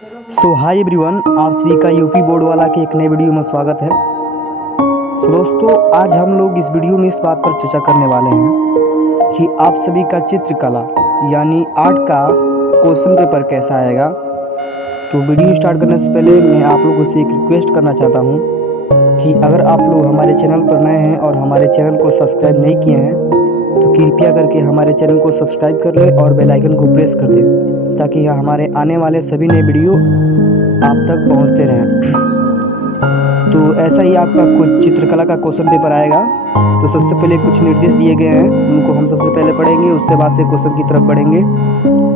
सो hi everyone, आप सभी का यूपी बोर्ड वाला के एक नए वीडियो में स्वागत है। सो दोस्तों, आज हम लोग इस वीडियो में इस बात पर चर्चा करने वाले हैं कि आप सभी का चित्रकला यानी आर्ट का क्वेश्चन पेपर कैसा आएगा। तो वीडियो स्टार्ट करने से पहले मैं आप लोगों से एक रिक्वेस्ट करना चाहता हूँ कि अगर आप लोग हमारे चैनल पर नए हैं और हमारे चैनल को सब्सक्राइब नहीं किए हैं तो कृपया करके हमारे चैनल को सब्सक्राइब कर लें और बेल आइकन को प्रेस कर दें ताकि हमारे आने वाले सभी नए वीडियो आप तक पहुंचते रहें। तो ऐसा ही आपका कुछ चित्रकला का क्वेश्चन पेपर आएगा। तो सबसे पहले कुछ निर्देश दिए गए हैं, उनको हम सबसे पहले पढ़ेंगे, उसके बाद से क्वेश्चन की तरफ बढ़ेंगे।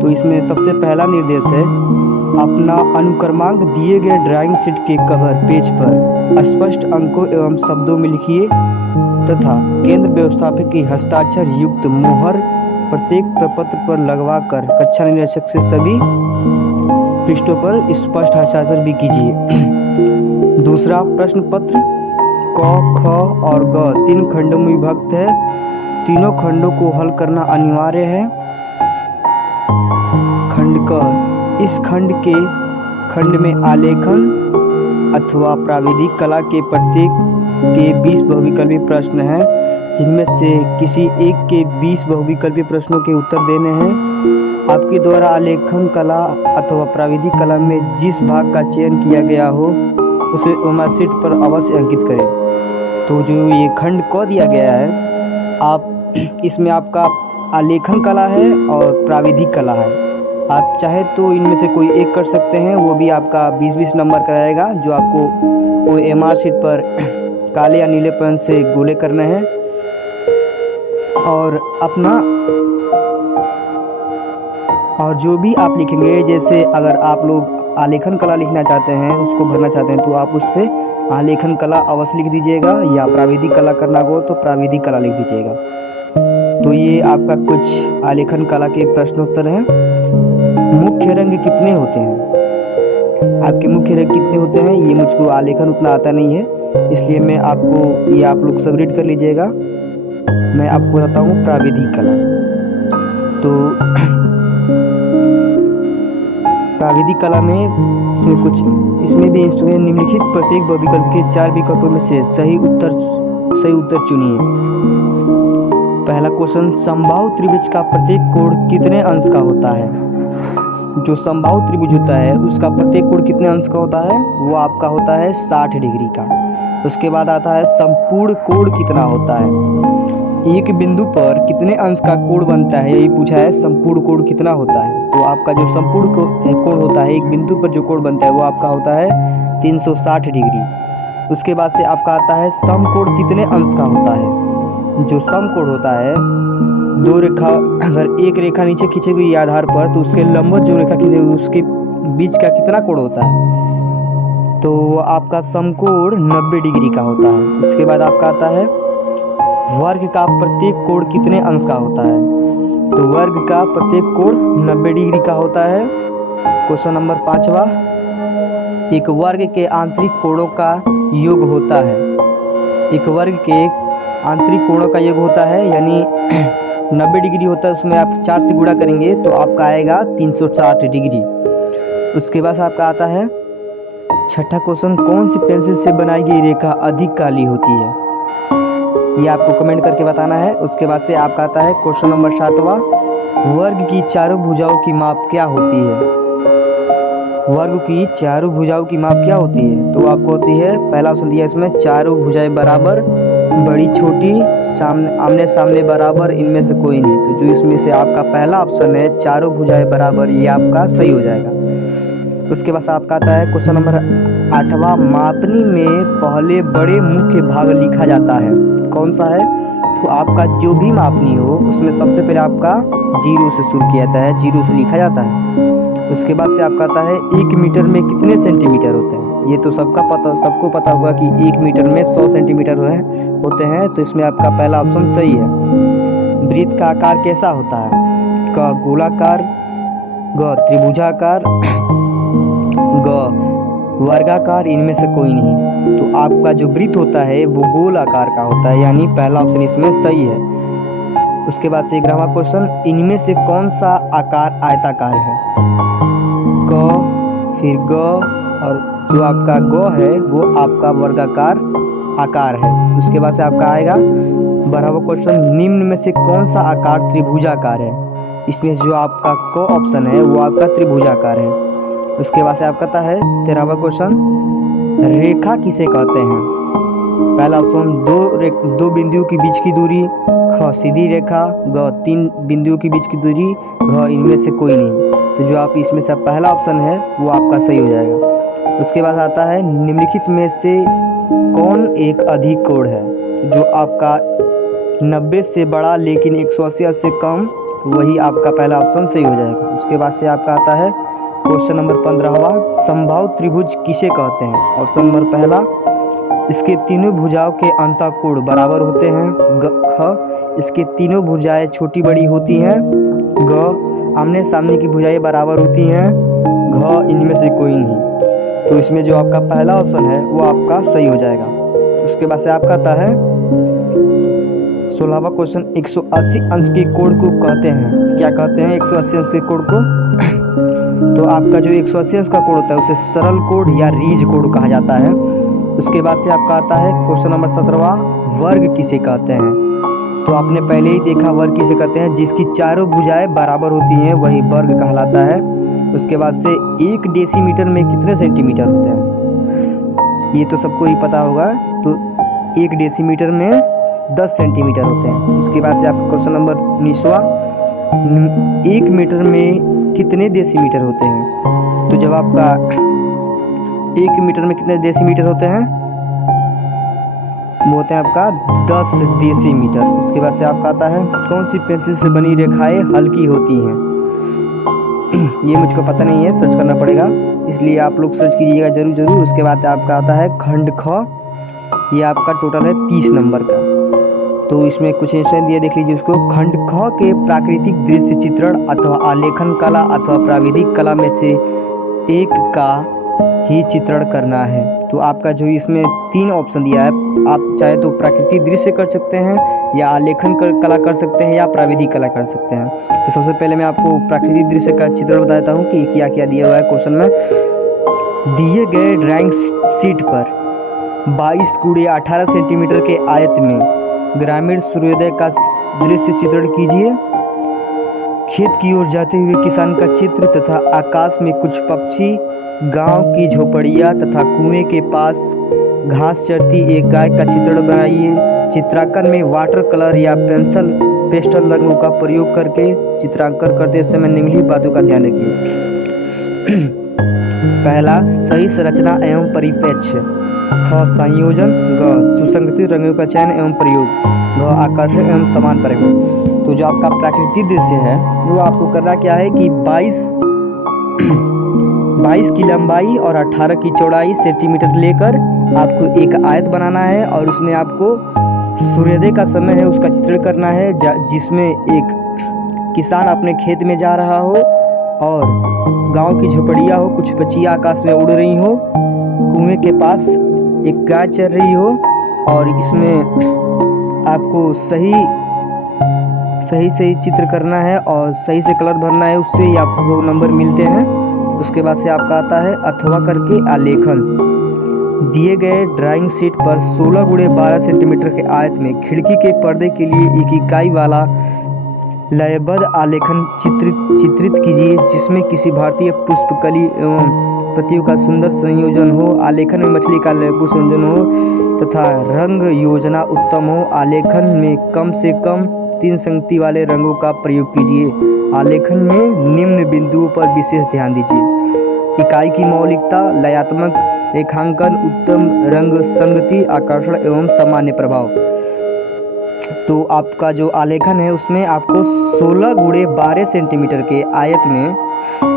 तो इसमें सबसे पहला निर्देश है, अपना अनुक्रमांक दिए गए ड्राइंग शीट के कवर पेज पर स्पष्ट अंकों एवं शब्दों में लिखिए तथा केंद्र व्यवस्थापक की हस्ताक्षर युक्त मोहर प्रत्येक प्रपत्र पर लगवाकर कक्षा निरीक्षक से सभी पृष्ठों पर स्पष्ट हस्ताक्षर भी कीजिए। दूसरा प्रश्न पत्र क, ख और ग 3 खंडों में विभक्त है। तीनों खंडों को हल करना अनिवार्य है। खंड क, इस खंड में आलेखन अथवा प्राविधिक कला के प्रत्येक के 20 बहुविकल्पी प्रश्न हैं, जिनमें से किसी एक के 20 बहुविकल्पी प्रश्नों के उत्तर देने हैं। आपके द्वारा आलेखन कला अथवा प्राविधिक कला में जिस भाग का चयन किया गया हो उसे उमा शीट पर अवश्य अंकित करें। तो जो ये खंड क दिया गया है, आप इसमें आपका आलेखन कला है और प्राविधिक कला है। आप चाहे तो इनमें से कोई एक कर सकते हैं, वो भी आपका 20-20 नंबर का रहेगा, जो आपको वो एमआर शीट पर काले या नीले पेन से गोले करने हैं। और जो भी आप लिखेंगे, जैसे अगर आप लोग आलेखन कला लिखना चाहते हैं, उसको भरना चाहते हैं, तो आप उस पर आलेखन कला अवश्य लिख दीजिएगा, या प्राविधिक कला करना हो तो प्राविधिक कला लिख दीजिएगा। तो ये आपका कुछ आलेखन कला के प्रश्नोत्तर हैं। मुख्य रंग कितने होते हैं? आपके मुख्य रंग कितने होते हैं, ये मुझको आलेखन उतना आता नहीं है, इसलिए मैं आपको ये आप लोग सब रीड कर लीजिएगा। मैं आपको बताता हूँ प्राविधिक कला। तो प्राविधिक कला में इसमें भी इंस्ट्रूमेंट निम्नलिखित प्रत्येक विकल्प के 4 विकल्पों में से सही उत्तर चुनिए। पहला क्वेश्चन, समबाहु त्रिभुज का प्रत्येक कोण कितने अंश का होता है? जो समबाहु त्रिभुज होता है उसका प्रत्येक कोण कितने अंश का होता है? वो आपका होता है 60 डिग्री का। उसके बाद आता है संपूर्ण कोण कितना होता है? एक बिंदु पर कितने अंश का कोण बनता है, यही पूछा है। संपूर्ण कोण कितना होता है? तो आपका जो संपूर्ण कोण होता है, एक बिंदु पर जो कोण बनता है, वो आपका होता है 360 डिग्री। उसके बाद से आपका आता है समकोण कितने अंश का होता है? जो समकोण होता है, दो रेखा, अगर एक रेखा नीचे खींची गई आधार पर, तो उसके लंबवत जो रेखा खींची हुई उसके बीच का कितना कोण होता है? तो आपका समकोण 90 डिग्री का होता है। उसके बाद आपका आता है वर्ग का प्रत्येक कोण कितने अंश का होता है? तो वर्ग का प्रत्येक कोण 90 डिग्री का होता है। क्वेश्चन नंबर 5वां, एक वर्ग के आंतरिक कोणों का योग होता है। एक वर्ग के आंतरिक कोणों का योग होता है, यानी 90 डिग्री होता है, उसमें आप 4 से गुणा करेंगे तो आपका आएगा 360 डिग्री। उसके बाद आपका आता है छठा क्वेश्चन, कौन सी पेंसिल से बनाई गई रेखा अधिक काली होती है? ये आपको कमेंट करके बताना है। उसके बाद से आपका आता है क्वेश्चन नंबर 7वां, वर्ग की चारों भुजाओं की माप क्या होती है? वर्ग की चारों भुजाओं की माप क्या होती है? तो आपको होती है, पहला ऑप्शन दिया इसमें, चारों भुजाएं बराबर, बड़ी छोटी, आमने सामने बराबर, इनमें से कोई नहीं। तो जो इसमें से आपका पहला ऑप्शन है चारों भुजाएं बराबर, ये आपका सही हो जाएगा। उसके बाद आपका आता है क्वेश्चन नंबर 8वां, मापनी में पहले बड़े मुख्य भाग लिखा जाता है, कौन सा है? तो आपका जो भी मापनी हो उसमें सबसे पहले आपका 0 से शुरू किया जाता है, 0 से लिखा जाता है। उसके बाद से आपका आता है 1 मीटर में कितने सेंटीमीटर होते हैं? ये तो सबको पता होगा कि 1 मीटर में 100 सेंटीमीटर होते हैं। तो इसमें आपका पहला ऑप्शन सही है। वृत्त का आकार कैसा होता है? क गोलाकार, ग त्रिभुजाकार, ग वर्गाकार, इनमें से कोई नहीं। तो आपका जो वृत्त होता है वो गोल आकार का होता है, यानी पहला ऑप्शन इसमें सही है। उसके बाद से 11वां क्वेश्चन, इनमें से कौन सा आकार आयताकार है? क फिर ग, और जो आपका ग है वो आपका वर्गाकार आकार है। उसके बाद से आपका आएगा 12वां क्वेश्चन, निम्न में से कौन सा आकार त्रिभुजाकार है? इसमें जो आपका क ऑप्शन है वो आपका त्रिभुजाकार है। उसके बाद से आपका आता है 13वां क्वेश्चन, रेखा किसे कहते हैं? पहला ऑप्शन दो बिंदुओं के बीच की दूरी, ख सीधी रेखा, ग 3 बिंदुओं के बीच की दूरी, घ इनमें से कोई नहीं। तो जो आप इसमें से पहला ऑप्शन है वो आपका सही हो जाएगा। उसके बाद आता है निम्नलिखित में से कौन एक अधिक कोण है? जो आपका 90 से बड़ा लेकिन 180 से कम, वही आपका पहला ऑप्शन सही हो जाएगा। उसके बाद से आपका आता है क्वेश्चन नंबर 15वां, समबाहु त्रिभुज किसे कहते हैं? ऑप्शन नंबर पहला, इसके तीनों भुजाओं के अंतःकोण बराबर होते हैं, ख इसके तीनों भुजाएं छोटी बड़ी होती हैं, ग आमने सामने की भुजाएं बराबर होती हैं, घ इनमें से कोई नहीं। तो इसमें जो आपका पहला ऑप्शन है वो आपका सही हो जाएगा। उसके बाद से आपका आता है 16वां क्वेश्चन, 180 अंश के कोण को कहते हैं, क्या कहते हैं 180 अंश के कोण को? तो आपका जो 180 अंश का कोण होता है उसे सरल कोण या रीज कोण कहा जाता है। उसके बाद से आपका आता है क्वेश्चन नंबर 17वां, वर्ग किसे कहते हैं? तो आपने पहले ही देखा वर्ग किसे कहते हैं, जिसकी चारों भुजाएं बराबर होती हैं वही वर्ग कहलाता है। उसके बाद से 1 डेसीमीटर में कितने सेंटीमीटर होते हैं? ये तो सबको ही पता होगा। तो 1 डेसीमीटर में 10 सेंटीमीटर होते हैं। उसके बाद से आपका क्वेश्चन नंबर 19वां, 1 मीटर में कितने डेसीमीटर होते हैं? तो जब आपका 1 मीटर में कितने डेसीमीटर होते हैं? वो होते हैं आपका 10 डेसीमीटर। उसके बाद से आपका आता है कौन सी पेंसिल से बनी रेखाएं हल्की होती हैं? ये मुझको पता नहीं है, सर्च करना पड़ेगा, इसलिए आप लोग सर्च कीजिएगा जरूर। उसके बाद आपका आता है खंड ख, ये आपका टोटल है 30 नंबर का। तो इसमें कुछ ऐसे दिया, देख लीजिए उसको। खंड ख के प्राकृतिक दृश्य चित्रण अथवा आलेखन कला अथवा प्राविधिक कला में से एक का ही चित्रण करना है। तो आपका जो इसमें 3 ऑप्शन दिया है, आप चाहे तो प्राकृतिक दृश्य कर सकते हैं, या आलेखन कला कर सकते हैं, या प्राविधिक कला कर सकते हैं। तो सबसे पहले मैं आपको प्राकृतिक दृश्य का चित्रण बता देता हूँ कि क्या क्या दिया हुआ है क्वेश्चन में। दिए गए ड्राइंग शीट पर 22 × 18 सेंटीमीटर के आयत में ग्रामीण सूर्योदय का दृश्य चित्रण कीजिए। खेत की ओर जाते हुए किसान का चित्र तथा आकाश में कुछ पक्षी, गांव की झोपड़ियां तथा कुएं के पास घास चरती एक गाय का चित्रण बनाइए। चित्रांकन में वाटर कलर या पेस्टल रंगों का प्रयोग करके चित्रांकन करते समय निम्नलिखित बातों का ध्यान रखिए। पहला, सही संरचना एवं परिप्रेक्ष्य, ख संयोजन, ग सुसंगति रंगों का चयन एवं प्रयोग, घ आकर्षण एवं समान प्रयोग। तो जो आपका प्राकृतिक दृश्य है वो आपको करना क्या है कि 22 की लंबाई और 18 की चौड़ाई सेंटीमीटर लेकर आपको एक आयत बनाना है, और उसमें आपको सूर्योदय का समय है उसका चित्रण करना है, जिसमें एक किसान अपने खेत में जा रहा हो और गांव की झोपड़ियाँ हो, कुछ पक्षियाँ आकाश में उड़ रही हो, कुएं के पास एक गाय चल रही हो, और इसमें आपको सही चित्र करना है और सही से कलर भरना है, उससे ही आपको नंबर मिलते हैं। उसके बाद से आपका आता है अथवा करके आलेखन। दिए गए ड्राइंग शीट पर 16 × 12 सेंटीमीटर के आयत में खिड़की के पर्दे के लिए एक इकाई वाला लयबद्ध आलेखन चित्रित कीजिए, जिसमें किसी भारतीय पुष्पकली एवं पत्तियों का सुंदर संयोजन हो। आलेखन में मछली का लयपूर्ण संयोजन हो तथा रंग योजना उत्तम हो। आलेखन में कम से कम 3 संगति वाले रंगों का प्रयोग कीजिए। आलेखन में निम्न बिंदुओं पर विशेष ध्यान दीजिए। इकाई की मौलिकता, लयात्मक रेखांकन, उत्तम रंग संगति, आकर्षण एवं सामान्य प्रभाव। तो आपका जो आलेखन है उसमें आपको 16 × 12 सेंटीमीटर के आयत में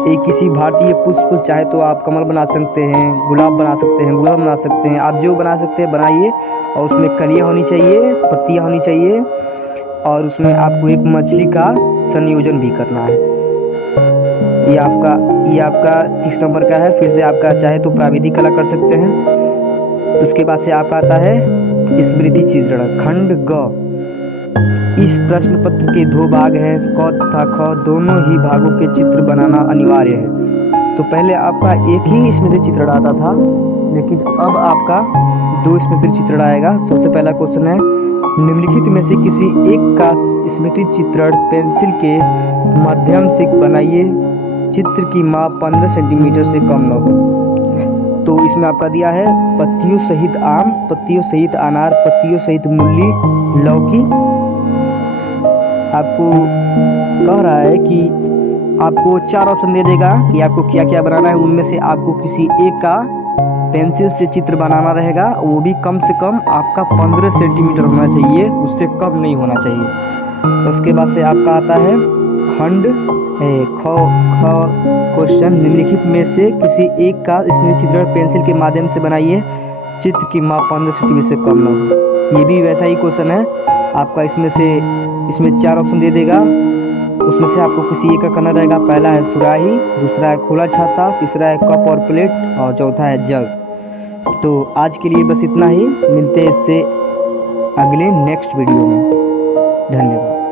एक किसी भारतीय पुष्प, चाहे तो आप कमल बना सकते हैं, गुलाब बना सकते हैं, गुलाब बना सकते हैं, आप जो बना सकते हैं बनाइए, और उसमें कलियाँ होनी चाहिए, पत्तियाँ होनी चाहिए, और उसमें आपको एक मछली का संयोजन भी करना है। ये आपका 30 नंबर का है। फिर से आपका चाहे तो प्राविधिक कला कर सकते हैं। उसके बाद से आपका आता है स्मृति चित्रण, खंड ग। इस प्रश्न पत्र के 2 भाग हैं, क तथा ख, दोनों ही भागों के चित्र बनाना अनिवार्य है। तो पहले आपका एक ही स्मृति चित्रण आता था, लेकिन अब आपका 2 स्मृति चित्रण आएगा। सबसे पहला क्वेश्चन है, निम्नलिखित में से किसी एक का स्मृति चित्रण पेंसिल के माध्यम से बनाइए, चित्र की माप 15 सेंटीमीटर से कम न हो। तो इसमें आपका दिया है पत्तियों सहित आम, पत्तियों सहित अनार, पत्तियों सहित मूली, लौकी। आपको कह रहा है कि आपको 4 ऑप्शन दे देगा कि आपको क्या क्या बनाना है। उनमें से आपको किसी एक का पेंसिल से चित्र बनाना रहेगा, वो भी कम से कम आपका 15 सेंटीमीटर होना चाहिए, उससे कम नहीं होना चाहिए। उसके बाद से आपका आता है खंड ख क्वेश्चन, निम्नलिखित में से किसी एक का स्मृति चित्रण पेंसिल के माध्यम से बनाइए, चित्र की माप 15 सेंटीमीटर से कम न हो। ये भी वैसा ही क्वेश्चन है आपका। इसमें 4 ऑप्शन दे देगा, उसमें से आपको किसी एक का करना रहेगा। पहला है सुराही, दूसरा है खुला छाता, तीसरा है कप और प्लेट और चौथा है जग। तो आज के लिए बस इतना ही, मिलते हैं इससे अगले नेक्स्ट वीडियो में। धन्यवाद।